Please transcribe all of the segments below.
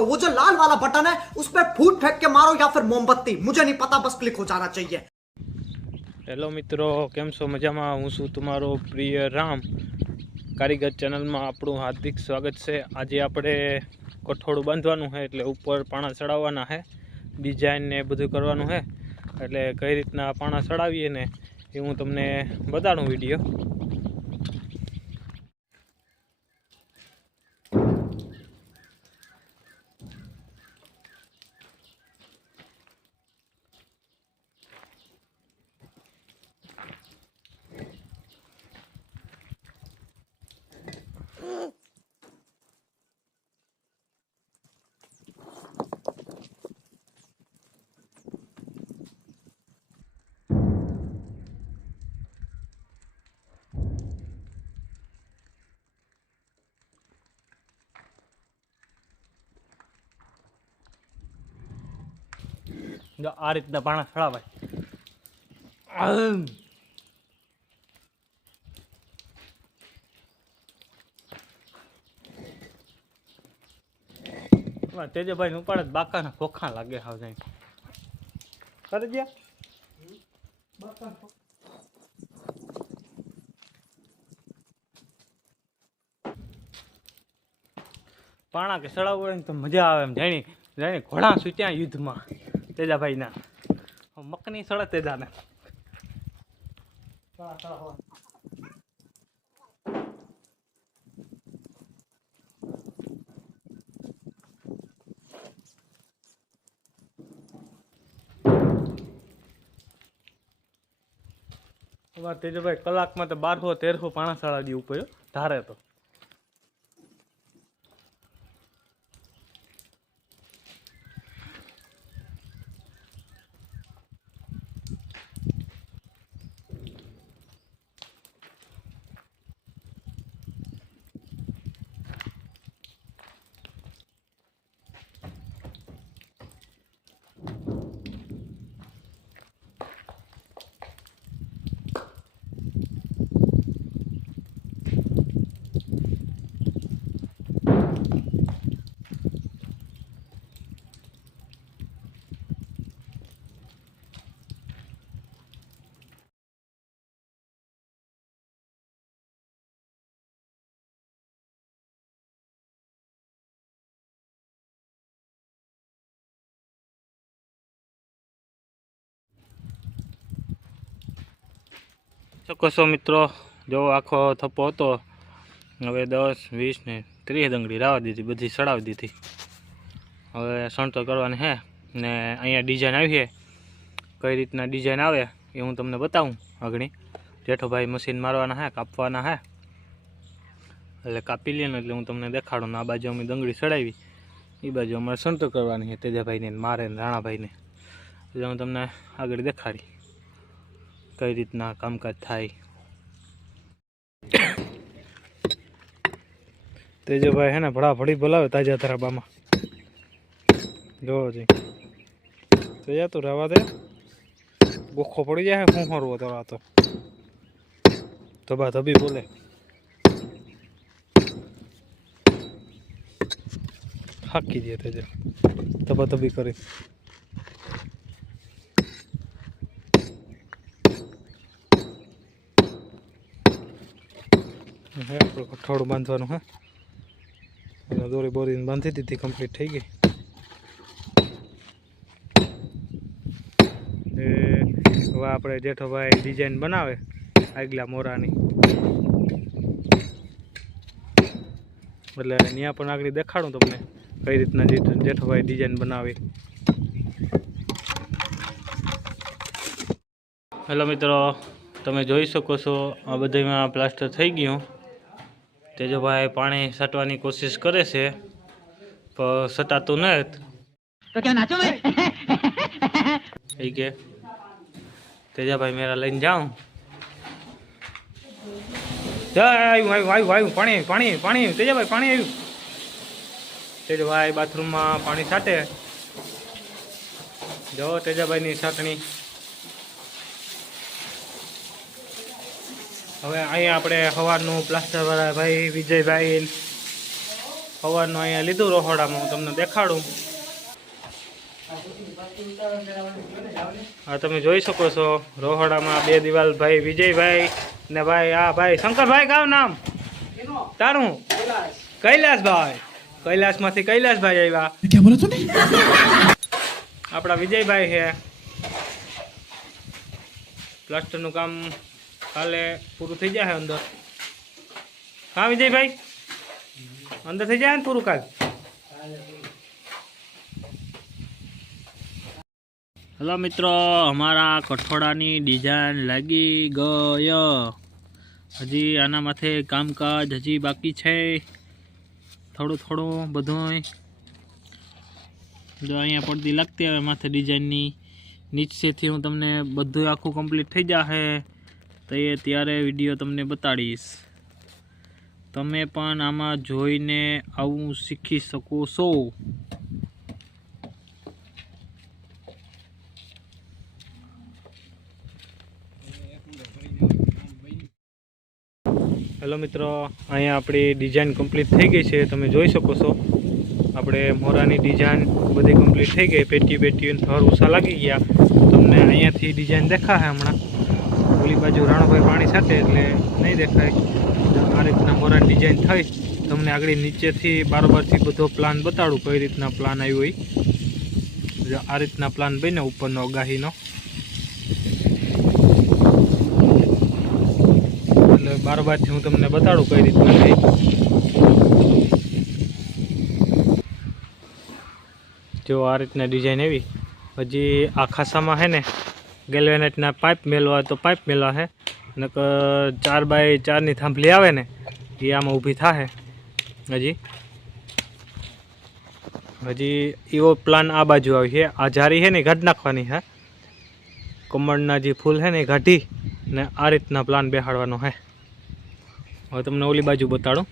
करो, वो जो लाल वाला बटन है उस पर फूट फेंक के मारो या फिर मोमबत्ती, मुझे नहीं पता, बस क्लिक हो जाना चाहिए। હેલો મિત્રો, કેમ છો? મજામાં? હું છું તમારો પ્રિય રામ કારીગર ચેનલમાં આપણું હાર્દિક સ્વાગત છે। આજે આપણે કઠોળું બાંધવાનું છે એટલે ઉપર પાણા ચડાવવાના છે, ડિઝાઇન ને બધું કરવાનું છે। એટલે કઈ રીતના પાણા ચડાવીએ ને એ હું તમને બતાડું વિડીયો। આ રીતના પાણા ચડાવાય। તેજભાઈ ઉપાડે બાકાના ખોખા લાગે હાવ જાય કરે ગયા પાણા કે ચડાવવું હોય ને તો મજા આવે એમ જાણી જાણી ઘોડા સૂટ્યા યુદ્ધમાં તેજાભાઈ ના મકની સળે તેજાને તેજભાઈ કલાકમાં તો 1200-1300 પાણા ચડાવી ઉપર ધારે તો ચોક્કસો મિત્રો જો આખો થપ્પો હતો હવે 10, 20 ને 30 દંગડી રાવા દીધી, બધી ચડાવી દીધી। હવે સણતો કરવાની છે ને અહીંયા ડિઝાઇન આવી છે, કઈ રીતના ડિઝાઇન આવે એ હું તમને બતાવું આગળ। જેઠોભાઈ મશીન મારવાના છે, કાપવાના છે એટલે કાપી લે ને એટલે હું તમને દેખાડું। આ બાજુ અમે દંગડી ચડાવી, એ બાજુ અમારે સણતો કરવાની છે તેજાભાઈને મારે ને રાણાભાઈને, એટલે હું તમને આગળ દેખાડી કઈ રીતના કામકાજ થાય। તેજભાઈ હે ને ભડાભડી બોલાવે તાજા ધરાબામાં જોવો જઈ તેજા તું રહેવા દે, બોખો પડી જાય શું હરવો તો આ તો ધબા ધબી બોલે। હાકી દે તેજા ધબા ધબી કરી। આપણે કઠોળું બાંધવાનું હે, દોરી બોરીને બાંધી દીધી, કમ્પ્લીટ થઈ ગઈ। હવે આપણે જેઠોભાઈ ડિઝાઇન બનાવે આગલા મોરાની, એટલે ત્યાં પણ આગળ દેખાડું તમને કઈ રીતના જેઠોભાઈ ડિઝાઇન બનાવે। હેલો મિત્રો, તમે જોઈ શકો છો આ બધામાં પ્લાસ્ટર થઈ ગયું। તેજભાઈ પાણી છાંટવાની કોશિશ કરે છે પણ છટાતું નથી, તો ક્યાં નાચો ભાઈ કે તેજાભાઈ મેરા લઈને જાઉં। આવ્યું પાણી પાણી પાણી તેજાભાઈ પાણી આવ્યું। તેજભાઈ બાથરૂમમાં પાણી છાંટે, જો તેજાભાઈની છાંટણી। હવે અહીંયા આપણે સવારનું પ્લાસ્ટર વાળા ભાઈ વિજયભાઈ સવારનું અહીંયા લીધું રહોડામાં, હું તમને દેખાડું. હા, તમે જોઈ શકો છો રહોડામાં 2 દિવાલ ભાઈ વિજયભાઈ ને ભાઈ આ ભાઈ શંકરભાઈ. કાવ નામ તારું? કૈલાસભાઈ. કૈલાસમાંથી કૈલાસભાઈ આવ્યા. क्या बोला तूने? આપણા વિજયભાઈ છે. પ્લાસ્ટરનું કામ કાલે પૂરું થઈ જાય અંદર. હા વિજયભાઈ, અંદર થઈ જાય ને પૂરું કાલ? હેલો મિત્રો, અમારા કઠોળાની ડિઝાઇન લાગી ગયો. હજી આના માથે કામકાજ હજી બાકી છે, થોડું બધું. જો અહીંયા પડદી લાગતી આવે માથે ડિઝાઇનની. નીચેથી હું તમને બધું આખું કમ્પ્લીટ થઈ જશે તો એ ત્યારે વિડીયો તમને બતાડીશ. તમે પણ આમાં જોઈને આવું શીખી શકો છો. હેલો મિત્રો, અહીંયા આપણી ડિઝાઇન કમ્પ્લીટ થઈ ગઈ છે. તમે જોઈ શકો છો આપણે મોરાની ડિઝાઇન બધી કમ્પ્લીટ થઈ ગઈ. પેટીઓ થર ઉષા લાગી ગયા. તમને અહીંયાથી ડિઝાઇન દેખાશે હમણાં. ઓલી બાજુ રાણોભાઈ પાણી સાથે એટલે નહીં દેખાય. આ રીતના મોરાની ડિઝાઇન થઈ. તમને આગળ નીચેથી બારોબારથી બધો પ્લાન બતાડું કઈ રીતના પ્લાન આવ્યો હોય. આ રીતના પ્લાન બન્યો ઉપરનો અગાહીનો. એટલે બારોબારથી હું તમને બતાડું કઈ રીતના થઈ. જો આ રીતના ડિઝાઇન એવી. હજી આ ખાસામાં છે ને ગેલ્વેનાઇટના પાઇપ મેળવા હોય તો પાઇપ મેળવા છે. નકર 4x4ની થાંભલી આવે ને એ આમાં ઊભી થાય. હજી એવો પ્લાન આ બાજુ આવી છે. આ જારી છે ને કાઢી નાખવાની છે. કમળના જે ફૂલ છે ને એ કાઢી ને આ રીતના પ્લાન બેસાડવાનો છે. હવે તમને ઓલી બાજુ બતાડું.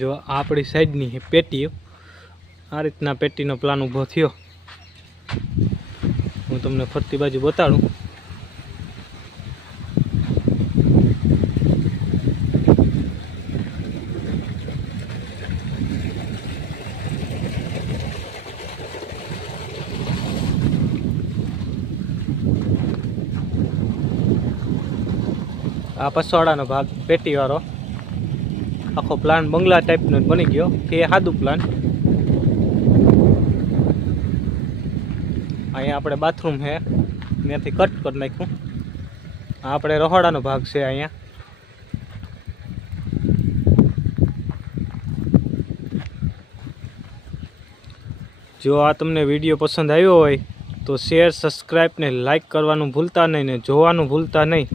જો આ આપણી સાઈડની છે પેટી. આ રીતના પેટીનો પ્લાન ઊભો થયો. હું તમને ફરતી બાજુ બતાડું. આ પસવાડાનો ભાગ પેટીવાળો આખો પ્લાન બંગલા ટાઈપનો બની ગયો. તે સાદું પ્લાન. અહીંયા આપણે બાથરૂમ છે ત્યાંથી કટ કરી નાખ્યું. આ આપણે રહોડાનો ભાગ છે. અહીંયા જો આ તમને વિડીયો પસંદ આવ્યો હોય તો શેર, સબસ્ક્રાઈબ ને લાઈક કરવાનું ભૂલતા નહીં ને જોવાનું ભૂલતા નહીં.